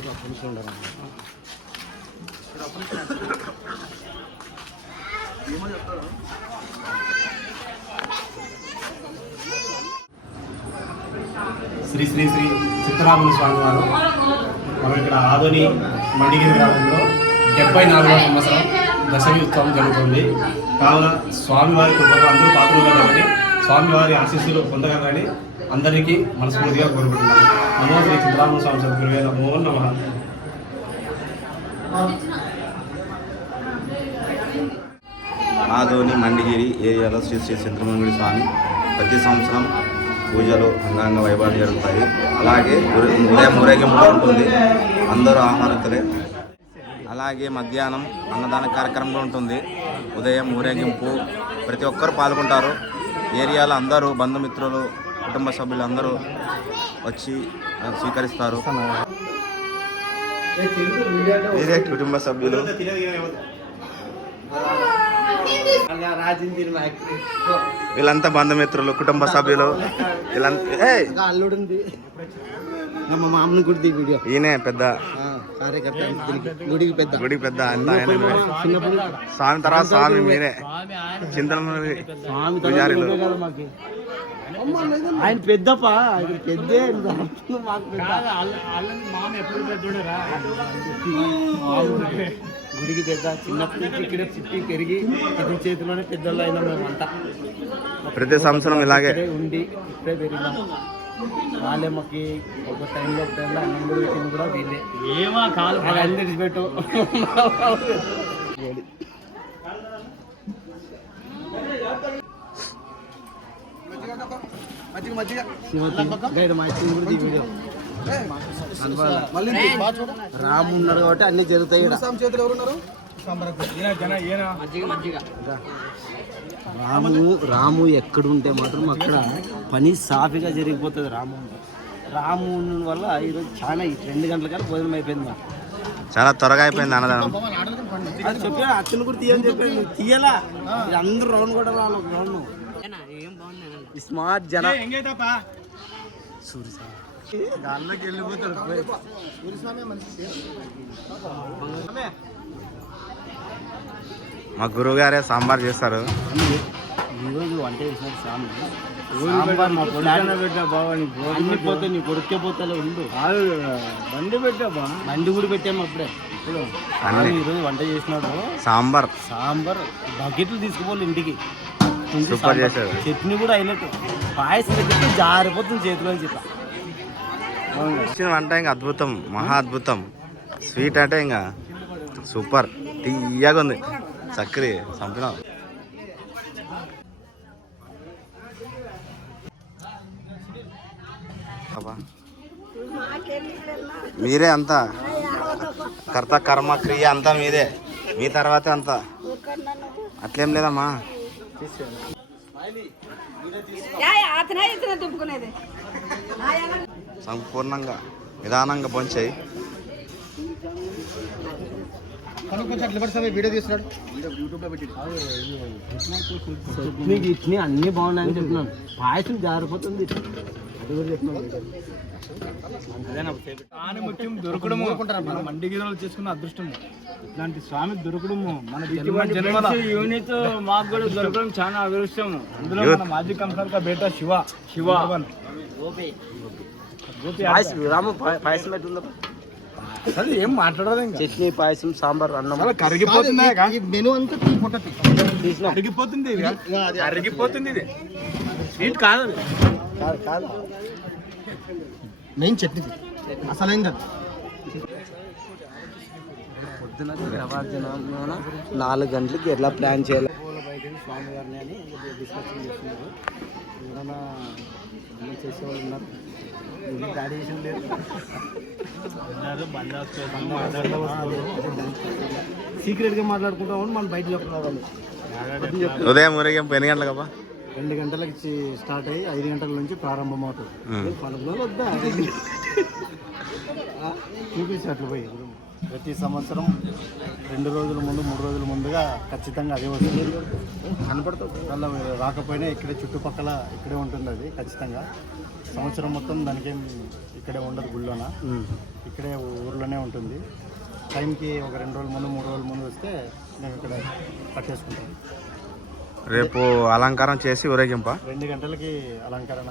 శ్రీ శ్రీ శ్రీ చిత్తరాముల స్వామి వారు మనం ఇక్కడ ఆదోని మండిగిరి గ్రామంలో 74వ సంవత్సరం దశమి ఉత్సవం జరుగుతుంది. కావున స్వామివారి కృపకు అందరూ పాత్రలుగా కాబట్టి స్వామివారి ఆశీస్సులు పొందగలని అందరికీ మనస్ఫూర్తిగా కోరుకుంటున్నాను. నమో శ్రీ చిత్తరాముల స్వామి సద్గురువే నమో నమః. ఆదోని మండిగిరి ఏరియాలో శ్రీ శ్రీ చిత్తరాముల స్వామి ప్రతి సంవత్సరం పూజలు అంగాంగ వైభవాలు జరుగుతాయి. అలాగే ఉదయం ఊరేగింపు ఉంటుంది, అందరూ ఆహ్వానితులే. అలాగే మధ్యాహ్నం అన్నదాన కార్యక్రమం ఉంటుంది. ఉదయం ఊరేగింపు ప్రతి ఒక్కరు పాల్గొంటారు. ఏరియాలో అందరూ బంధుమిత్రులు కుటుంబ సభ్యులు అందరూ వచ్చి స్వీకరిస్తారు. వేరే కుటుంబ సభ్యులు వీళ్ళంతా బంధుమిత్రులు కుటుంబ సభ్యులు ఈయనే పెద్ద గుడికి పెద్ద అంతా స్వామి తర్వాత స్వామి మీరే చింతనమూరి పూజారులు. ఆయన పెద్దపా పెద్దే గుడికి పెద్ద చిన్నప్పటి నుంచి ఇక్కడే పుట్టి పెరిగి ఇది చేతిలోనే పెద్దోళ్ళు అయినా మేమంతా ప్రతి సంవత్సరం ఇలాగే ఉండి ఇప్పుడే పెరిగినాం. వాళ్ళే మాకు ఒక టైంలో అన్నం కూడా పెట్టింది కూడా వీళ్ళే. ఏమా కాలు అందరి పెట్టు రాము ఉన్నాడు కాబట్టి అన్ని జరుగుతాయి. రాము ఎక్కడుంటే మాత్రం అక్కడ పని సాఫీగా జరిగిపోతుంది. రాము ఉన్న వల్ల ఈరోజు చాలా 2 గంటల కల్లా భోజనం అయిపోయింది. మాకు చాలా త్వరగా అయిపోయింది అన్నదానం. అది చెప్పా అచ్చను కూడా తీయని చెప్పాను, తీయలా. అందరూ రౌండ్ కూడా రౌండ్ స్మార్ట్ జన గాల్లోకి వెళ్ళిపోతాడు. మా గురువు గారే సాంబార్ చేస్తారు. ఈరోజు వంట చేసిన స్వామి సాంబార్ మా పొడిపోతే నీ కొడుకే పోతాలే ఉండు. బండి పెట్టాబా, బండి కూడా పెట్టాము అప్పుడే. ఇప్పుడు ఈరోజు వంట చేసినాడు సాంబార్ బకెట్లు తీసుకుపోవాలి ఇంటికి. సూపర్ చేశాడు. చట్నీ కూడా హైలైట్. పాయసం పెట్టి జారిపోతుంది చేతిలో చెప్పా. వంట ఇంకా అద్భుతం, మహా అద్భుతం. స్వీట్ అంటే ఇంకా సూపర్ తీయగా ఉంది. చక్కరి చంపినా. మీరే అంతా కర్త కర్మ క్రియ అంతా మీదే, మీ తర్వాతే అంతా. అట్లేం లేదమ్మా. సంపూర్ణంగా నిదానంగా పొంచాయి. చట్నీ అన్ని బాగున్నాయని చెప్తున్నాను. పాయసం జారిపోతుంది అది కూడా చెప్తున్నాను. ముఖ్యం దొరకడము మన మండిగిరిలో చేసుకున్న అదృష్టము. ఇట్లాంటి స్వామి దొరకడము మన యూనిట్ మాకు కూడా దొరకడం చాలా అదృష్టము. అందులో మన మాజీ కమిషనర్ బేటా శివ రాము పాయసం ఎట్లుందా? అది ఏం మాట్లాడదు. చట్నీ పాయసం సాంబార్ అన్నం కరిగిపోతుంది. మెను అంతా అరిగిపోతుంది. ఇది స్వీట్ కాదు మెయిన్ చట్నీ అసలైంది. పొద్దున తెల్లవారుజామున 4 గంటలకి ఎట్లా ప్లాన్ చేయాలి స్వామి గారిని అని డిస్కషన్ చేస్తున్నారు. ఎవరైనా చేసేవాళ్ళు ఉన్నారు. గాడి చేసిన లేదు. సీక్రెట్గా మాట్లాడుకుంటామని మనం బయట చెప్తున్నారు. ఉదయం ఊరేగింపు ఎన్ని గంటలకబ్బా? 2 గంటలకి స్టార్ట్ అయ్యి 5 గంటల నుంచి ప్రారంభం అవుతుంది. పలుకులో వద్దా చూపించట్లు పోయి ప్రతి సంవత్సరం 2 రోజుల ముందు 3 రోజుల ముందుగా ఖచ్చితంగా అదే వస్తుంది. కనపడుతుంది వల్ల రాకపోయినా ఇక్కడే చుట్టుపక్కల ఇక్కడే ఉంటుంది. అది ఖచ్చితంగా సంవత్సరం మొత్తం దానికేం ఇక్కడే ఉండదు గుళ్ళోన, ఇక్కడే ఊర్లోనే ఉంటుంది. టైంకి ఒక 2 రోజుల ముందు 3 రోజుల ముందు వస్తే మేము ఇక్కడ కట్టేసుకుంటాం. రేపు అలంకారం చేసి ఊరేగింప 2 గంటలకి అలంకరణ.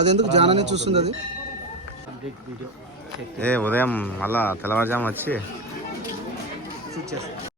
అది ఎందుకు జానానే చూస్తుంది అది? కంప్లీట్ వీడియో ఉదయం మళ్ళా తెల్లవారుజాము వచ్చి షూట్ చేస్తాం.